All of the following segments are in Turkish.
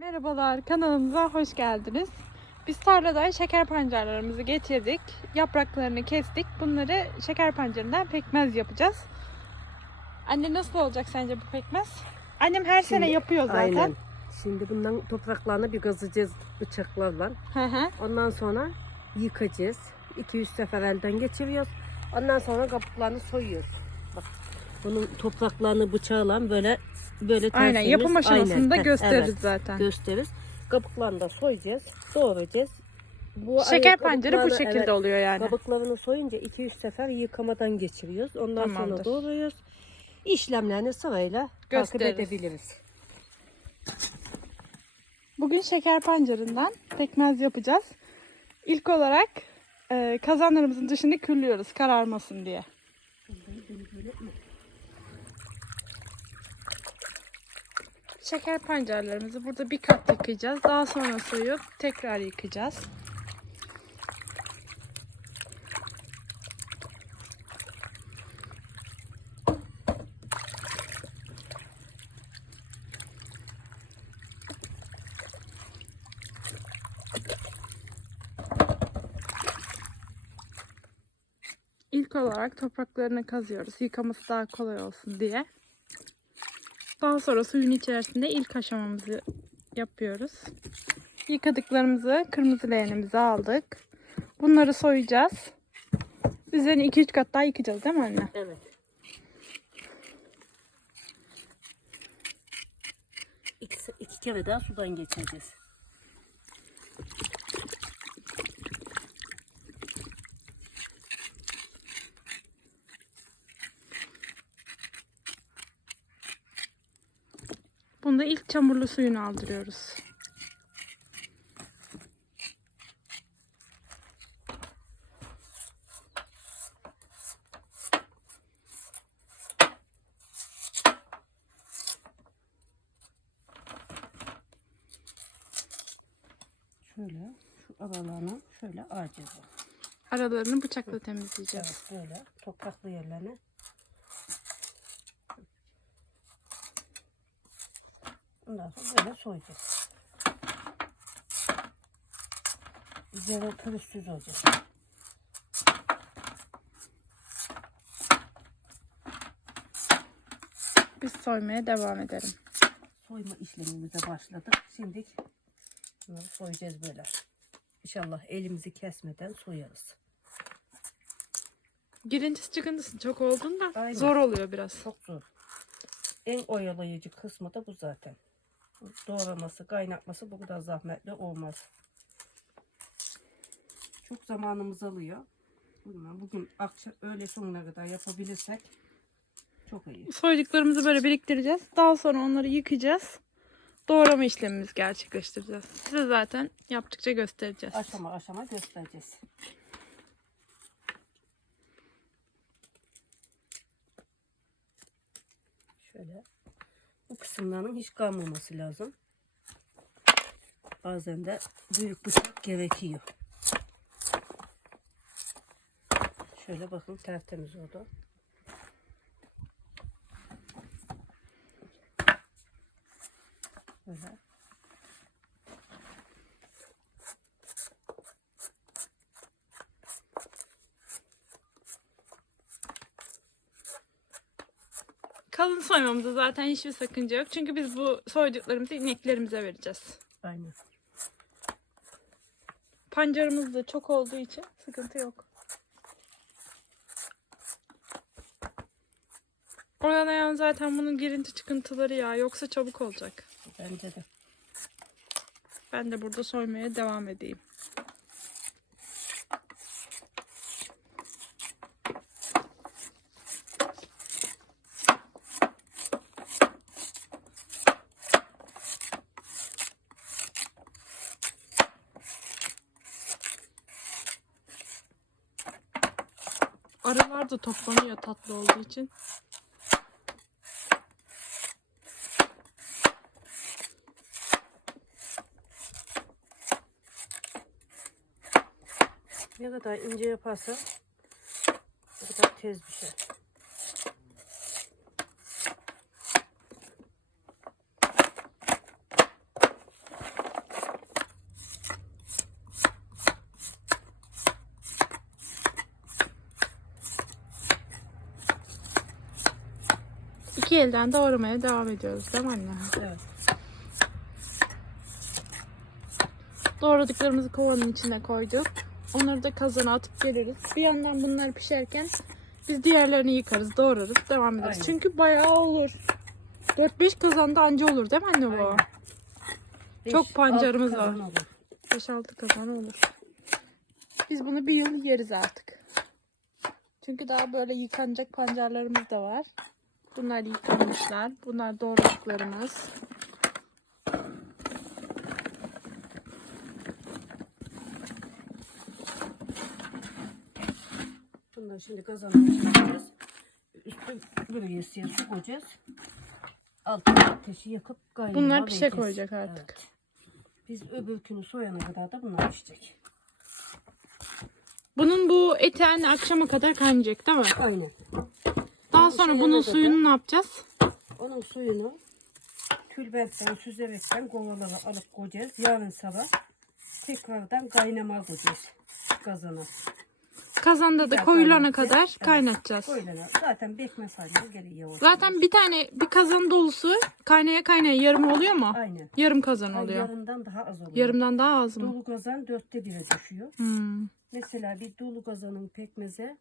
Merhabalar, kanalımıza hoş geldiniz. Biz tarlada şeker pancarlarımızı getirdik. Yapraklarını kestik. Bunları şeker pancarından pekmez yapacağız. Anne nasıl olacak sence bu pekmez? Annem her sene Şimdi- yapıyor zaten. Aynen. Şimdi bundan topraklarını bir gazacağız bıçaklarla. Hı hı. Ondan sonra yıkacağız. 200 sefer elden geçiriyoruz. Ondan sonra kabuklarını soyuyoruz. Bak bunun topraklarını bıçağla böyle böyle Aynen tertemiz, yapım aşamasında aynen, gösteririz evet, zaten. gösteririz. Kabuklarını da soyacağız, doğrayacağız. Bu Şeker pancarı bu şekilde evet, oluyor yani. Kabuklarını soyunca 200 sefer yıkamadan geçiriyoruz. Ondan Tamamdır. sonra doğruyoruz. İşlemlerini sırayla takip edebiliriz. Bugün şeker pancarından pekmez yapacağız. İlk olarak e, kazanlarımızın dışını küllüyoruz kararmasın diye. Şeker pancarlarımızı burada bir kat yıkayacağız. Daha sonra soyup tekrar yıkayacağız. İlk olarak topraklarını kazıyoruz. Yıkaması daha kolay olsun diye. Daha sonra suyun içerisinde ilk aşamamızı yapıyoruz. Yıkadıklarımızı kırmızı leğenimize aldık. Bunları soyacağız. Üzerini 2-3 kat daha yıkayacağız değil mi anne? Evet. İki, iki kere daha sudan geçireceğiz. Bunu da ilk çamurlu suyunu aldırıyoruz. Şöyle şu aralarını şöyle ağacağız. Aralarını bıçakla temizleyeceğiz. Evet böyle topraklı yerlerini. Ondan sonra böyle soyacağız. Üzeri pürüzsüz olacak. Biz soymaya devam edelim. soyma işlemimize başladık. Şimdi bunları soyacağız böyle. İnşallah elimizi kesmeden soyarız. Girintisi çıkıntısı çok olduğunda Aynen. zor oluyor biraz. Çok zor. En oyalayıcı kısmı da bu zaten. Doğraması, kaynatması bu kadar zahmetli olmaz. Çok zamanımız alıyor. Bugün, bugün akşam öğle sonuna kadar yapabilirsek çok iyi. Soyduklarımızı böyle biriktireceğiz. Daha sonra onları yıkayacağız. Doğrama işlemimizi gerçekleştireceğiz. Size zaten yaptıkça göstereceğiz. Aşama aşama göstereceğiz. Şöyle. Bu kısımların hiç kalmaması lazım. Bazen de büyük bıçak gerekiyor. Şöyle bakın tertemiz oldu. Böyle. Kalın soymamızda zaten hiçbir sakınca yok. Çünkü biz bu soyduklarımızı ineklerimize vereceğiz. Aynen. Pancarımız da çok olduğu için sıkıntı yok. Oyalayan zaten bunun girinti çıkıntıları ya. Yoksa çabuk olacak. Bence de. Ben de burada soymaya devam edeyim. Aralar da toplanıyor tatlı olduğu için. Ne kadar ince yaparsa o kadar tez pişer. İki elden doğramaya devam ediyoruz değil mi anne? Evet. Doğradıklarımızı kovanın içine koyduk. Onları da kazana atıp geliriz. Bir yandan bunlar pişerken biz diğerlerini yıkarız, doğrarız, devam ederiz. Aynen. Çünkü bayağı olur. 4-5 kazanda anca olur değil mi anne bu? Aynen. Çok pancarımız var. kazan olur. 5-6 kazan olur. Biz bunu bir yıl yeriz artık. Çünkü daha böyle yıkanacak pancarlarımız da var. Bunlar yıkanmışlar. Bunlar doğradıklarımız. Bunları şimdi kazanın içine koyacağız. Üstü siyah su koyacağız. Altına ateşi yakıp kaynamaya Bunlar pişe vereceğiz. koyacak artık. Evet. Biz öbürkünü soyana kadar da bunlar pişecek. Bunun bu eti anne akşama kadar kaynayacak değil mi? Aynen. Sonra bunun suyunu ne yapacağız? Onun suyunu tülbentten, süzerekten kovalara alıp koyacağız. Yarın sabah tekrardan kaynamaya koyacağız kazana. Kazanda da koyulana kadar Evet. kaynatacağız. Koyulana. Zaten bekmez haline geliyor. Zaten bir tane bir kazan dolusu kaynaya kaynaya yarım oluyor mu? Aynen. Yarım kazan Ay, oluyor. yarımdan daha az oluyor. Yarımdan daha az mı? Dolu kazan dörtte bire düşüyor. Hmm. Mesela bir dolu kazanın pekmeze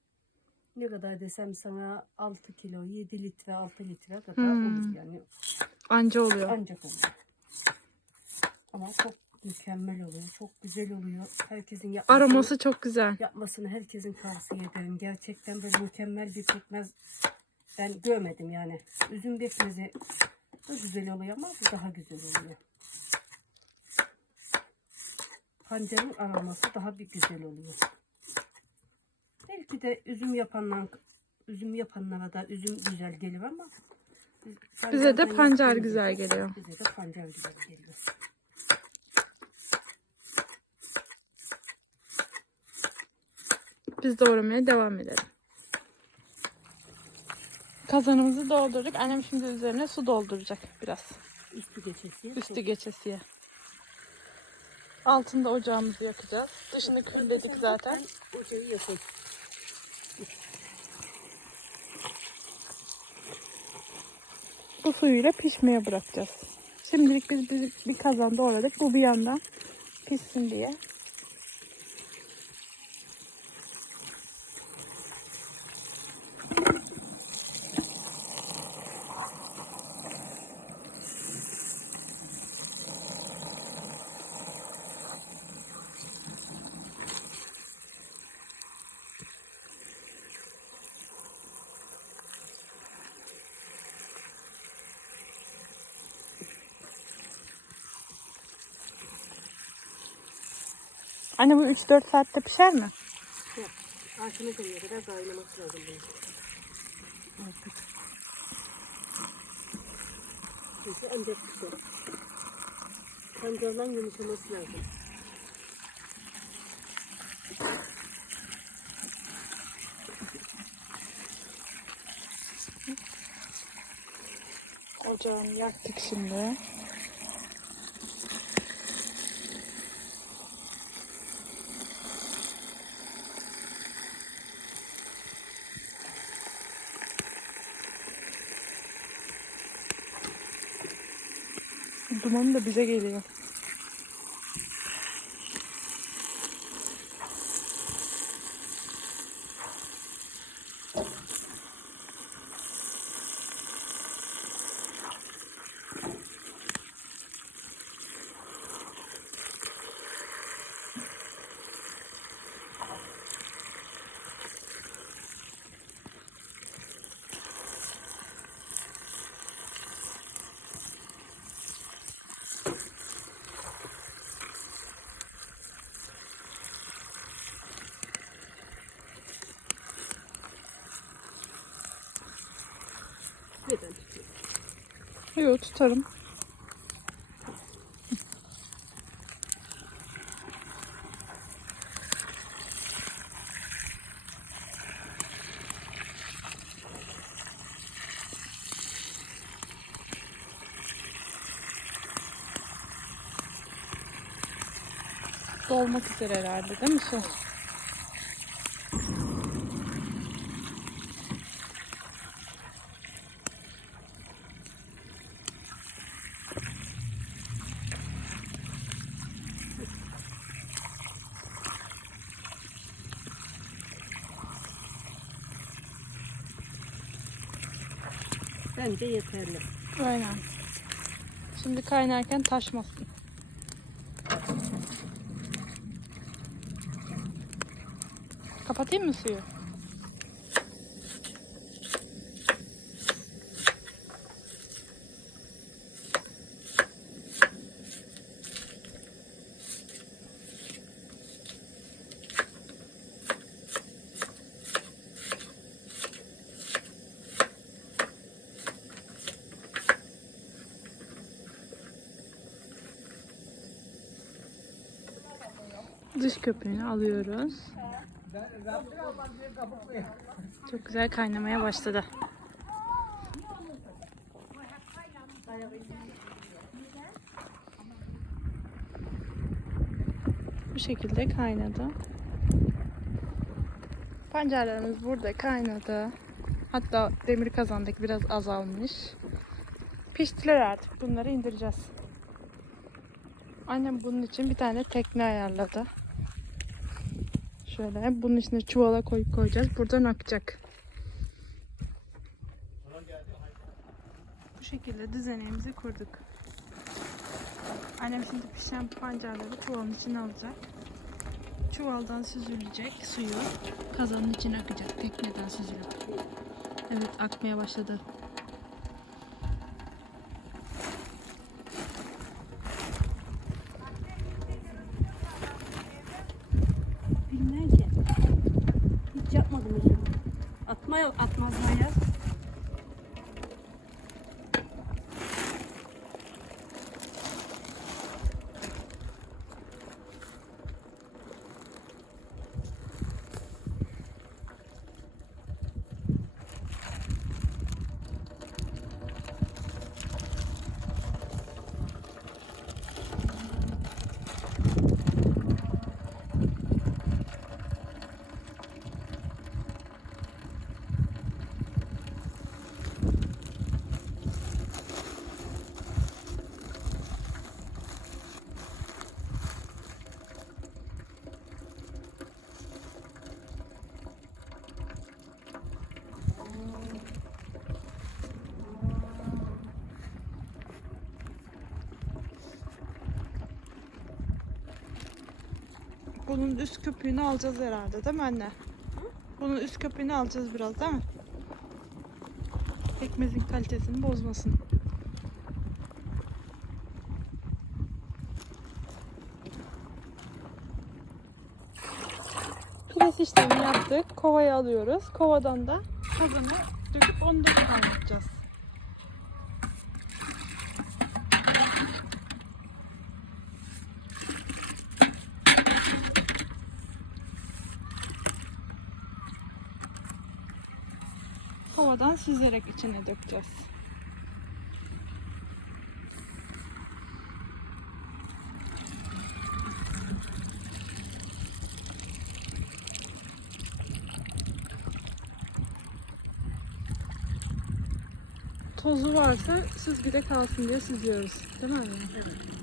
ne kadar desem sana 6 kilo, 7 litre, 6 litre kadar Hmm. olur yani. Anca oluyor. Ancak olur. Ama çok mükemmel oluyor. Çok güzel oluyor. Herkesin yapmasını, Aroması çok güzel. yapmasını herkesin tavsiye ederim. Gerçekten böyle mükemmel bir pekmez ben görmedim yani. Üzüm pekmezi da güzel oluyor ama bu daha güzel oluyor. Pancarın aroması daha bir güzel oluyor. Belki de üzüm yapanlar üzüm yapanlara da üzüm güzel gelir ama biz Bize de pancar güzel geliyor. Bize de pancar güzel geliyor. Biz doğramaya devam edelim. Kazanımızı doldurduk. Annem şimdi üzerine su dolduracak biraz. Üstü geçesi. Üstü geçesiye. Altında ocağımızı yakacağız. Dışını külledik zaten. Ocağı yakın. Bu suyuyla pişmeye bırakacağız. Şimdilik biz bir, bir kazan doğradık. Bu bir yandan pişsin diye. Anne bu 3-4 saatte pişer mi? Altını koyuyor kadar kaynaması lazım bunun. Artık. Çünkü ancak pişer. Pancarla yumuşaması lazım. Ocağını yaktık şimdi. Dumanı da bize geliyor. Yok tutarım. Dolmak üzere herhalde değil mi sos? Bence yeterli. Aynen. Şimdi kaynarken taşmasın. Kapatayım mı suyu? Dış köpüğünü alıyoruz. Çok güzel kaynamaya başladı. Bu şekilde kaynadı. Pancarlarımız burada kaynadı. Hatta demir kazandaki biraz azalmış. Piştiler artık. Bunları indireceğiz. Annem bunun için bir tane tekne ayarladı. Şöyle bunun içine çuvala koyup koyacağız. Buradan akacak. Bu şekilde düzenimizi kurduk. Annem şimdi pişen pancarları çuvalın içine alacak. Çuvaldan süzülecek suyu kazanın içine akacak. Tekneden süzülüp. Evet akmaya başladı. Bilmem ki. Hiç yapmadım hocam. Atma yok, atmazlar ya. Bunun üst köpüğünü alacağız herhalde değil mi anne? Bunun üst köpüğünü alacağız biraz değil mi? Pekmezin kalitesini bozmasın. Pres işlemi yaptık. Kovayı alıyoruz. Kovadan da kazanı döküp onu da kaynatacağız. Kovadan süzerek içine dökeceğiz. Tozu varsa süzgüde kalsın diye süzüyoruz. Değil mi? Evet.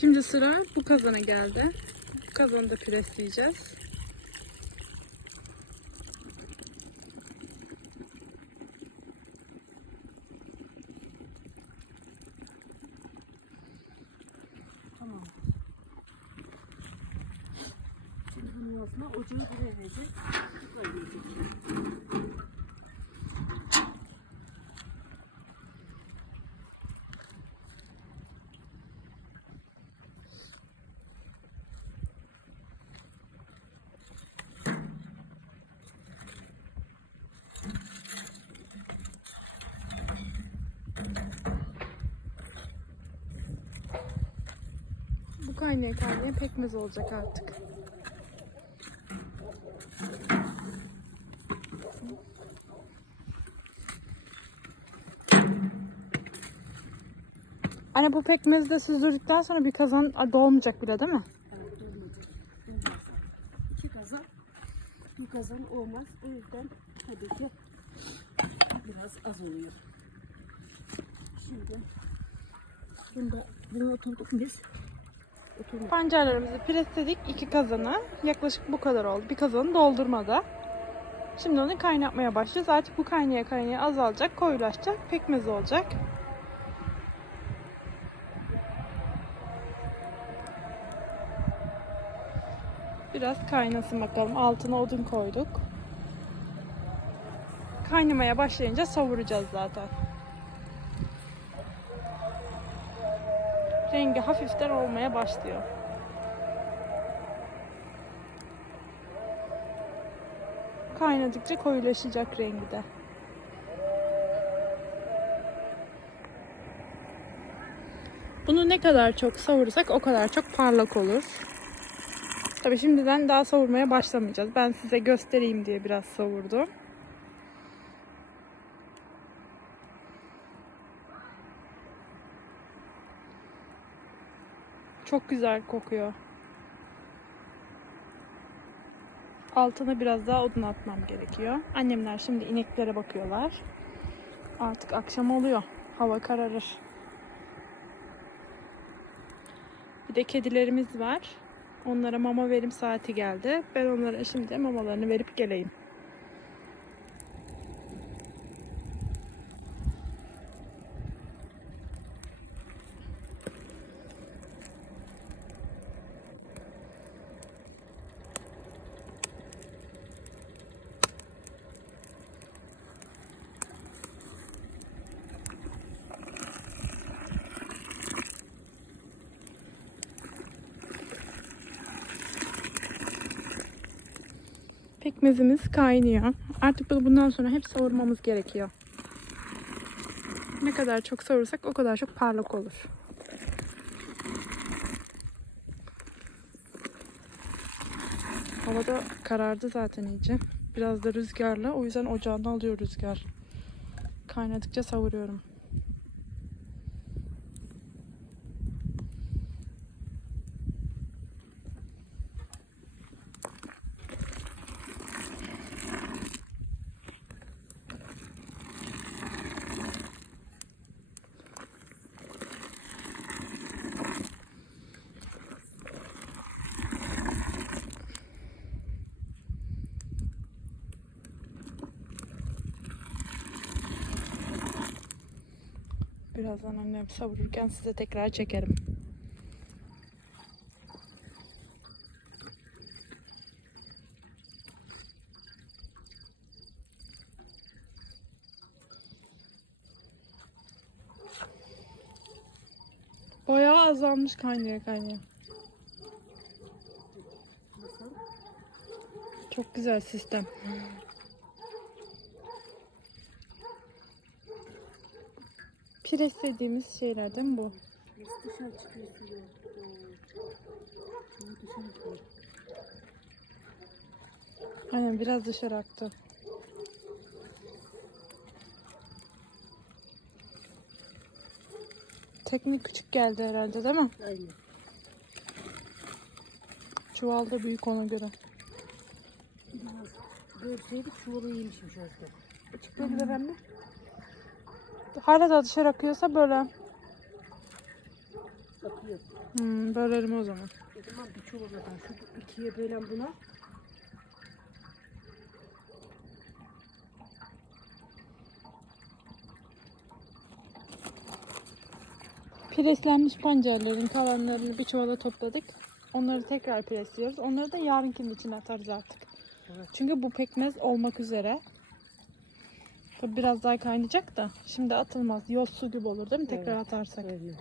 Şimdi sıra bu kazana geldi. Bu kazanı da presleyeceğiz. Tamam. Şimdi bunun altına ocağı buraya vereceğiz. Koyacağız. Bu kaynaya kaynaya pekmez olacak artık. Anne bu pekmezi de süzdürdükten sonra bir kazan dolmayacak bile değil mi? İki kazan, bir kazan olmaz. O yüzden tabii ki biraz az oluyor. Şimdi bunda bunu oturduk biz? Oturmadık. Pancarlarımızı presledik iki kazana. Yaklaşık bu kadar oldu. Bir kazanı doldurmada. Şimdi onu kaynatmaya başlayacağız. Artık bu kaynaya kaynaya azalacak, koyulaşacak, pekmez olacak. Biraz kaynasın bakalım. Altına odun koyduk. Kaynamaya başlayınca savuracağız zaten. Rengi hafiften olmaya başlıyor. Kaynadıkça koyulaşacak rengi de. Bunu ne kadar çok savurursak o kadar çok parlak olur. Tabii şimdiden daha savurmaya başlamayacağız. Ben size göstereyim diye biraz savurdum. Çok güzel kokuyor. Altına biraz daha odun atmam gerekiyor. Annemler şimdi ineklere bakıyorlar. Artık akşam oluyor. Hava kararır. Bir de kedilerimiz var. Onlara mama verim saati geldi. Ben onlara şimdi mamalarını verip geleyim. Pekmezimiz kaynıyor. Artık bunu bundan sonra hep savurmamız gerekiyor. Ne kadar çok savurursak o kadar çok parlak olur. Havada karardı zaten iyice. Biraz da rüzgarla. O yüzden ocağını alıyor rüzgar. Kaynadıkça savuruyorum. Birazdan annem savururken size tekrar çekerim. Bayağı azalmış kaynıyor kaynıyor. Çok güzel sistem. Pires dediğimiz şeyler değil mi bu? Aynen biraz dışarı aktı. Teknik küçük geldi herhalde değil mi? Aynen. Çuval da büyük ona göre. Görseydik çuvalı iyiymişim şöyle. Açık böyle ben mi? Hala da dışarı akıyorsa böyle. Akıyor. Hmm, bölerim o zaman. O zaman bir çuvaldan şu ikiye bölen buna. Preslenmiş pancarların kalanlarını bir çuvala topladık. Onları tekrar presliyoruz. Onları da yarınkinin içine atarız artık. Evet. Çünkü bu pekmez olmak üzere. Tabii biraz daha kaynayacak da şimdi atılmaz. Yoz su gibi olur değil mi? Tekrar Evet. atarsak. Aynen.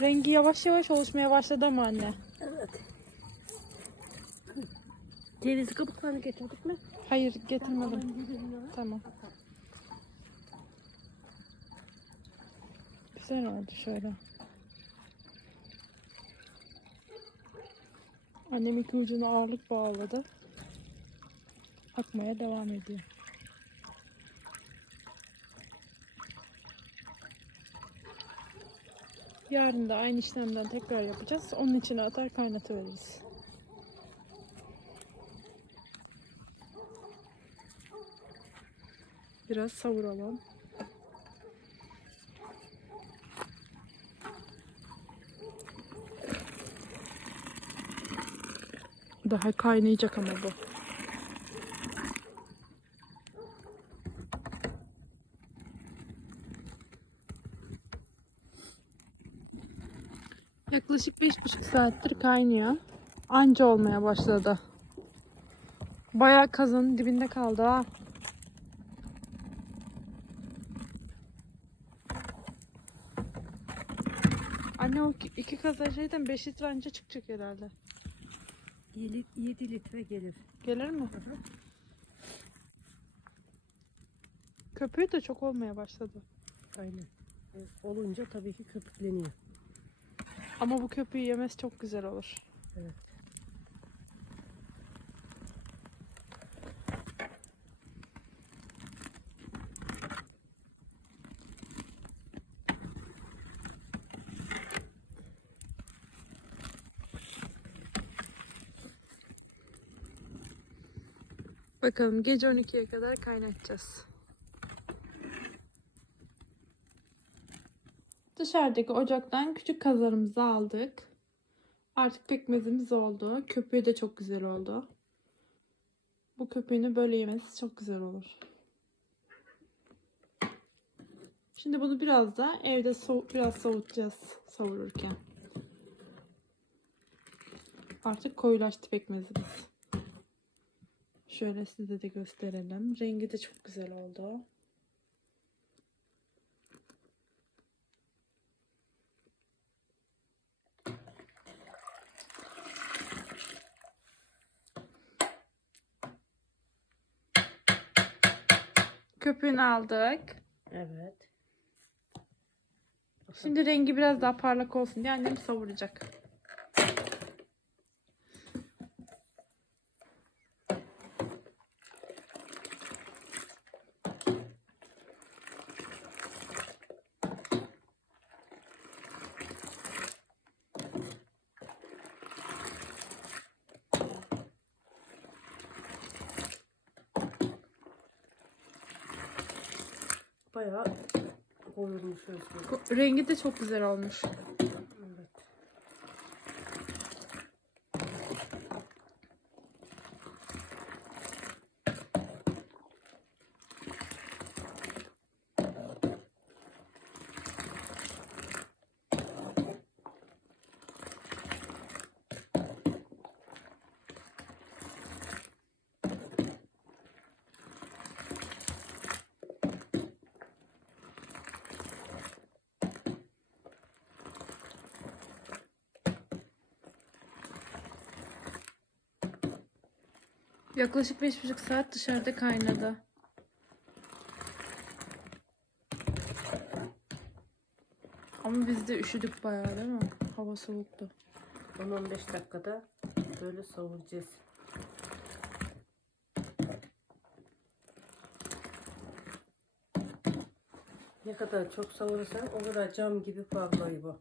Rengi yavaş yavaş oluşmaya başladı ama anne. Evet. Ceviz kabuklarını getirdik mi? Hayır getirmedim. Tamam. Güzel oldu şöyle. Annem iki ucuna ağırlık bağladı. Akmaya devam ediyor. Yarın da aynı işlemden tekrar yapacağız. Onun içine atar kaynatıveririz. Biraz savuralım. Daha kaynayacak ama bu. Yaklaşık beş buçuk saattir kaynıyor. Anca olmaya başladı. Bayağı kazanın dibinde kaldı ha. Anne o iki- kazan şeyden 5 litre anca çıkacak herhalde. 7, litre gelir. Gelir mi? Köpüğü de çok olmaya başladı. Aynen. E, olunca tabii ki köpükleniyor. Ama bu köpüğü yemesi çok güzel olur. Evet. Bakalım gece 12'ye kadar kaynatacağız. Dışarıdaki ocaktan küçük kazarımızı aldık. Artık pekmezimiz oldu. Köpüğü de çok güzel oldu. Bu köpüğünü böyle yemesi çok güzel olur. Şimdi bunu biraz da evde soğuk biraz soğutacağız savururken. Artık koyulaştı pekmezimiz. Şöyle size de gösterelim. Rengi de çok güzel oldu. Köpüğünü aldık. Evet. Şimdi rengi biraz daha parlak olsun diye annem savuracak. Bayağı koyulmuş özgür. Rengi de çok güzel olmuş. Evet. Yaklaşık 5,5 saat dışarıda kaynadı. Ama biz de üşüdük bayağı değil mi? Hava soğuktu. 10-15 dakikada böyle savuracağız. Ne kadar çok savurursan o kadar cam gibi parlıyor bu.